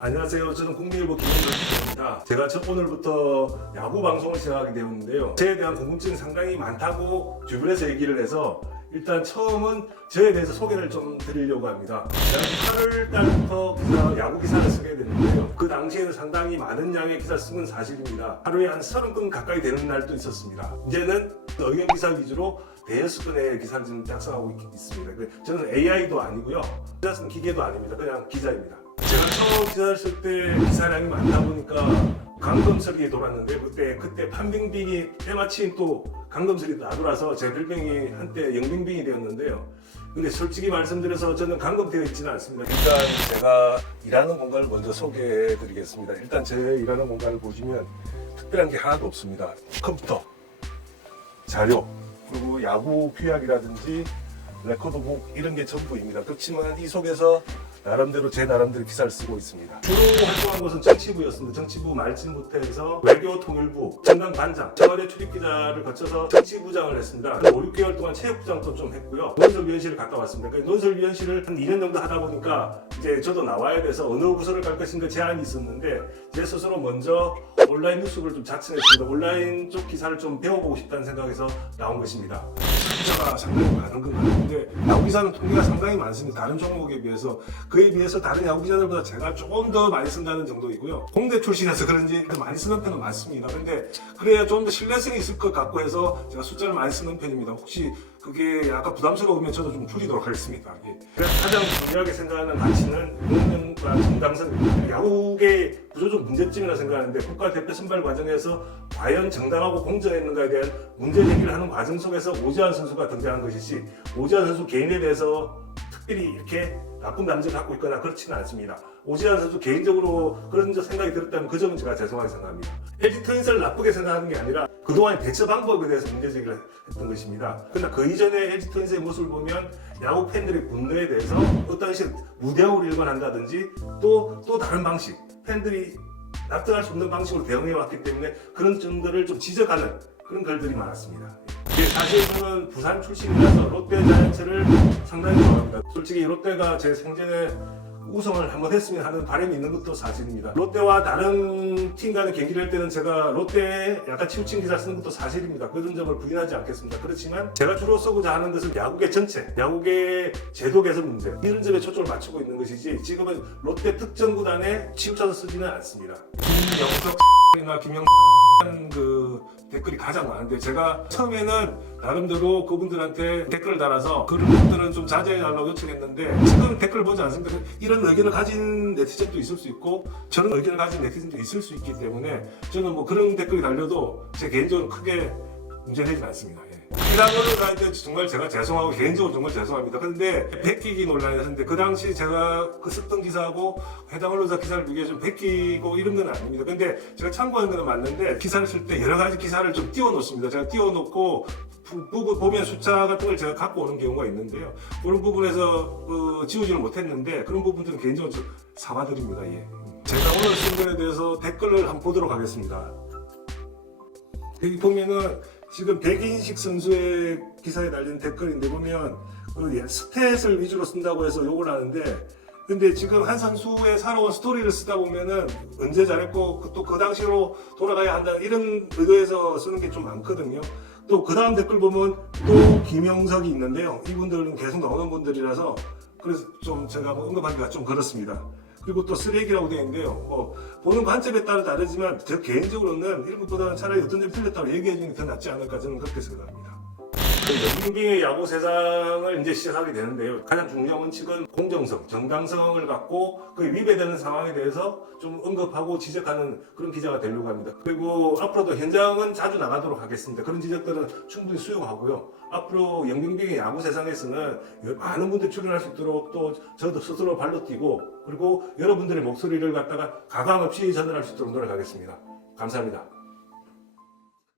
안녕하세요. 저는 국민일보 김영철입니다. 제가 오늘부터 야구 방송을 시작하게 되었는데요. 저에 대한 궁금증이 상당히 많다고 주변에서 얘기를 해서 일단 처음은 저에 대해서 소개를 좀 드리려고 합니다. 제가 8월 달부터 야구 기사를 쓰게 됐는데요. 그 당시에는 상당히 많은 양의 기사를 쓴 건 사실입니다. 하루에 한 30건 가까이 되는 날도 있었습니다. 이제는 의견 기사 위주로 대여섯 건의 기사를 지금 작성하고 있습니다. 저는 AI도 아니고요. 기사 쓴 기계도 아닙니다. 그냥 기자입니다. 제가 처음 기사를 쓸 때 기사량이 많다 보니까 강검설이 돌았는데 그때 판빙빙이 때마침 또 강검설이 나돌아서 제 별명이 한때 영빙빙이 되었는데요. 근데 솔직히 말씀드려서 저는 강검되어 있지는 않습니다. 일단 제가 일하는 공간을 먼저 소개해 드리겠습니다. 일단 제 일하는 공간을 보시면 특별한 게 하나도 없습니다. 컴퓨터, 자료, 그리고 야구 규약이라든지 레코드북 이런 게 전부입니다. 그렇지만 이 속에서 제 나름대로 기사를 쓰고 있습니다. 주로 활동한 곳은 정치부였습니다. 정치부 말진부터 해서 외교통일부, 정강반장, 청와대 출입기자를 거쳐서 정치부장을 했습니다. 5, 6개월 동안 체육부장도 좀 했고요. 논설위원실을 갔다 왔습니다. 논설위원실을 한 2년 정도 하다 보니까 이제 저도 나와야 돼서 어느 부서를 갈 것인가 제안이 있었는데 제 스스로 먼저 온라인 뉴스를 좀 자청했습니다. 온라인 쪽 기사를 좀 배워보고 싶다는 생각에서 나온 것입니다. 숫자가 상당히 많은 건 같은데 야구 기사는 통계가 상당히 많습니다. 다른 종목에 비해서 그에 비해서 다른 야구 기자들보다 제가 조금 더 많이 쓴다는 정도이고요. 공대 출신이라서 그런지 많이 쓰는 편은 많습니다. 근데 그래야 좀 더 신뢰성이 있을 것 같고 해서 제가 숫자를 많이 쓰는 편입니다. 혹시 그게 약간 부담스러우면 저도 좀 줄이도록 하겠습니다. 가장 중요하게 생각하는 가치는 공정과 정당성입니다. 야구의 구조적 문제점이라 생각하는데 국가대표 선발 과정에서 과연 정당하고 공정했는가에 대한 문제 제기를 하는 과정 속에서 오지환 선수가 등장한 것이지 오지환 선수 개인에 대해서 특별히 이렇게 나쁜 감정을 갖고 있거나 그렇지는 않습니다. 오지환 선수 개인적으로 그런 생각이 들었다면 그 점은 제가 죄송하게 생각합니다. LG 트윈스를 나쁘게 생각하는 게 아니라 그동안의 대처 방법에 대해서 문제 제기를 했던 것입니다. 그러나 그 이전에 LG 트윈스의 모습을 보면 야구 팬들의 분노에 대해서 어떤 식 무대응으로 일관한다든지 또 다른 방식, 팬들이 납득할 수 없는 방식으로 대응해 왔기 때문에 그런 점들을 좀 지적하는 그런 글들이 많았습니다. 사실 저는 부산 출신이라서 롯데 자이언츠를 상당히 좋아합니다. 솔직히 롯데가 제 생전에 우승을 한번 했으면 하는 바람이 있는 것도 사실입니다. 롯데와 다른 팀 간의 경기를 할 때는 제가 롯데에 약간 치우친 기사 쓰는 것도 사실입니다. 그런 점을 부인하지 않겠습니다. 그렇지만 제가 주로 쓰고자 하는 것은 야구계 전체, 야구계 제도 개선 문제 이런 점에 초점을 맞추고 있는 것이지 지금은 롯데 특정 구단에 치우쳐서 쓰지는 않습니다. 김영석이나 김영 그 댓글이 가장 많은데 제가 처음에는 나름대로 그분들한테 댓글을 달아서 그런 분들은 좀 자제해달라고 요청했는데 지금 댓글 보지 않습니다. 이런 의견을 가진 네티즌도 있을 수 있고 저는 의견을 가진 네티즌도 있을 수 있기 때문에 저는 뭐 그런 댓글이 달려도 제 개인적으로 크게 문제되지 않습니다. 해당 언론사한테 정말 제가 죄송하고 개인적으로 정말 죄송합니다. 근데 베끼기 논란이었는데 그 당시 제가 썼던 기사하고 해당 언론사 기사를 비교해 좀 베끼고 이런 건 아닙니다. 근데 제가 참고한 건 맞는데 기사를 쓸 때 여러 가지 기사를 좀 띄워놓습니다. 제가 띄워놓고 부분 보면 숫자 같은 걸 제가 갖고 오는 경우가 있는데요. 그런 부분에서 지우지를 못했는데 그런 부분들은 개인적으로 좀 사과드립니다. 제가 오늘 쓴 것에 대해서 댓글을 한번 보도록 하겠습니다. 여기 보면은 지금 백인식 선수의 기사에 달린 댓글인데 보면 스탯을 위주로 쓴다고 해서 욕을 하는데 근데 지금 한 선수의 살아온 스토리를 쓰다 보면은 언제 잘했고 또 그 당시로 돌아가야 한다는 이런 의도에서 쓰는 게 좀 많거든요. 또 그 다음 댓글 보면 또 김영석이 있는데요. 이분들은 계속 나오는 분들이라서 그래서 좀 제가 언급하기가 좀 그렇습니다. 그리고 또 쓰레기라고 되어 있는데요. 보는 관점에 따라 다르지만 저 개인적으로는 이런 것보다는 차라리 어떤 점이 틀렸다고 얘기해 주는 게 더 낫지 않을까 저는 그렇게 생각합니다. 영빈빙의 야구 세상을 이제 시작하게 되는데요. 가장 중요한 원칙은 공정성, 정당성을 갖고 그에 위배되는 상황에 대해서 좀 언급하고 지적하는 그런 기자가 되려고 합니다. 그리고 앞으로도 현장은 자주 나가도록 하겠습니다. 그런 지적들은 충분히 수용하고요. 앞으로 영빈빙의 야구 세상에서는 많은 분들이 출연할 수 있도록 또 저도 스스로 발로 뛰고 그리고 여러분들의 목소리를 갖다가 가감 없이 전달할 수 있도록 노력하겠습니다. 감사합니다.